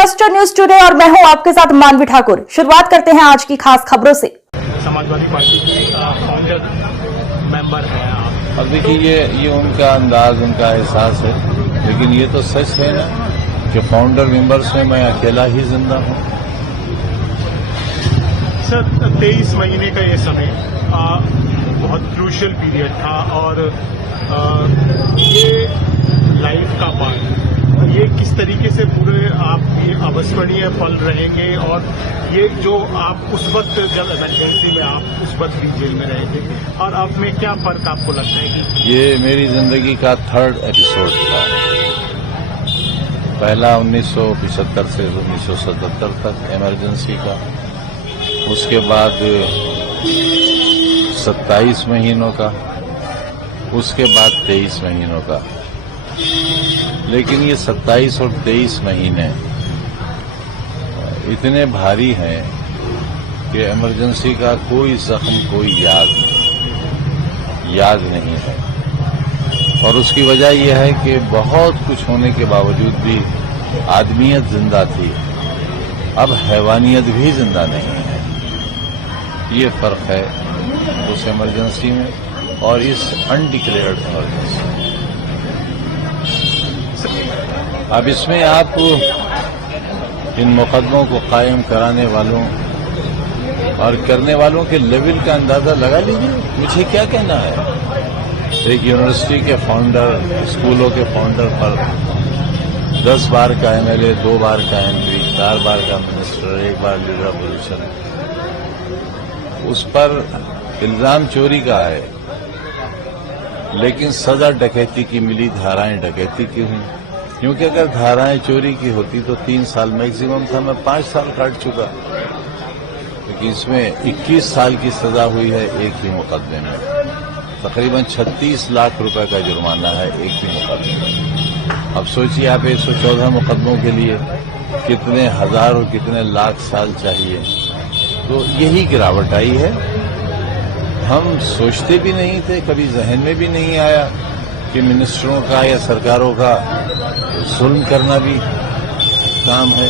Cluster news today और मैं हूं आपके साथ मानवी ठाकुर। शुरुआत करते हैं आज की खास खबरों से। समाजवादी पार्टी के फाउंडर मेंबर हैं आप। अब देखिए ये उनका अंदाज, उनका एहसास है, लेकिन ये तो सच है ना कि फाउंडर मेंबर्स में मैं अकेला ही जिंदा हूँ। सर 23 महीने का ये समय बहुत क्रूशियल पीरियड था और ये लाइफ का पार्ट, ये किस तरीके से पूरे आप ये अविस्मरणीय पल रहेंगे और ये जो आप उस वक्त जब इमरजेंसी में आप उस वक्त भी जेल में रहे थे और अब में क्या फर्क आपको लगता है कि ये मेरी जिंदगी का थर्ड एपिसोड था। पहला 1975 से 1977 तक इमरजेंसी का, उसके बाद 27 महीनों का, उसके बाद 23 महीनों का। लेकिन ये 27 और 23 महीने इतने भारी हैं कि इमरजेंसी का कोई जख्म, कोई याद नहीं है। और उसकी वजह यह है कि बहुत कुछ होने के बावजूद भी आदमियत जिंदा थी, अब हैवानियत भी जिंदा नहीं है। ये फर्क है उस इमरजेंसी में और इस अनडिक्लेयर्ड इमरजेंसी में। अब इसमें आप इन मुकदमों को कायम कराने वालों और करने वालों के लेवल का अंदाजा लगा लीजिए। मुझे क्या कहना है, एक यूनिवर्सिटी के फाउंडर, स्कूलों के फाउंडर पर 10 बार का एमएलए, 2 बार का एमपी, 4 बार का मिनिस्टर, 1 बार लीडर अपोजिशन, उस पर इल्जाम चोरी का है, लेकिन सजा डकैती की मिली, धाराएं डकैती की हुई। क्योंकि अगर धाराएं चोरी की होती तो 3 साल मैक्सिमम था, मैं 5 साल काट चुका। लेकिन इसमें 21 साल की सजा हुई है एक ही मुकदमे में। तकरीबन 36 लाख रुपए का जुर्माना है एक ही मुकदमे में। अब सोचिए आप 114 मुकदमों के लिए कितने हजार और कितने लाख साल चाहिए। तो यही गिरावट आई है। हम सोचते भी नहीं थे, कभी जहन में भी नहीं आया कि मिनिस्टरों का या सरकारों का जुल्म करना भी काम है।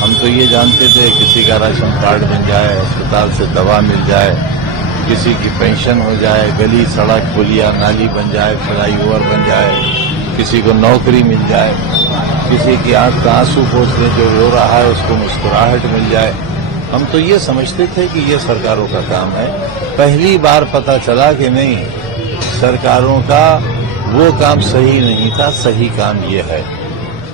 हम तो ये जानते थे किसी का राशन कार्ड बन जाए, अस्पताल से दवा मिल जाए, किसी की पेंशन हो जाए, गली सड़क पुलिया नाली बन जाए, फ्लाईओवर बन जाए, किसी को नौकरी मिल जाए, किसी की आंख का आंसू पोंछ ले, जो रो रहा है उसको मुस्कुराहट मिल जाए। हम तो ये समझते थे कि ये सरकारों का काम है। पहली बार पता चला कि नहीं, सरकारों का वो काम सही नहीं था, सही काम ये है।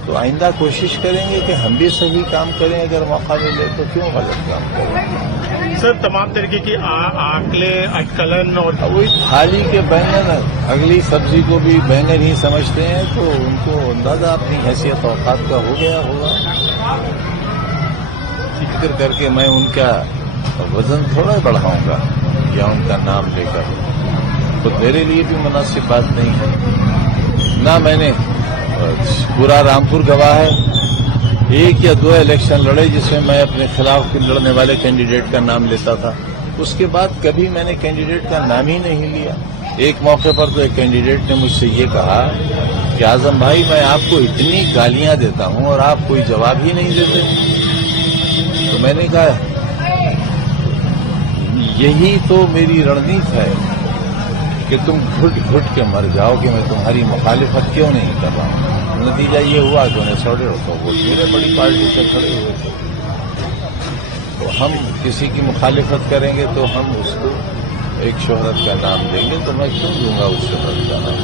तो आइंदा कोशिश करेंगे कि हम भी सही काम करें, अगर मौका मिले तो क्यों गलत काम करें। सर तमाम तरीके की आकले, अटकलन और वही थाली के बैंगन अगली सब्जी को भी बैंगन ही समझते हैं, तो उनको अंदाजा अपनी हैसियत औकात का हो गया होगा। फिक्र करके मैं उनका वजन थोड़ा बढ़ाऊंगा या उनका नाम लेकर, तो मेरे लिए भी मुनासिब बात नहीं है ना। मैंने पूरा रामपुर गवाह है, 1 या 2 इलेक्शन लड़े जिसमें मैं अपने खिलाफ लड़ने वाले कैंडिडेट का नाम लेता था। उसके बाद कभी मैंने कैंडिडेट का नाम ही नहीं लिया। एक मौके पर तो एक कैंडिडेट ने मुझसे ये कहा कि आजम भाई, मैं आपको इतनी गालियां देता हूं और आप कोई जवाब ही नहीं देते। तो मैंने कहा यही तो मेरी रणनीति है कि तुम घुट घुट के मर जाओ कि मैं तुम्हारी मुखालिफत क्यों नहीं कर रहा हूं। नतीजा ये हुआ कि उन्हें 150 वोट मेरे बड़ी पार्टी से खड़े हुए थे। तो हम किसी की मुखालिफत करेंगे तो हम उसको एक शोहरत का नाम देंगे, तो मैं क्यों दूंगा उस शोहरत का नाम।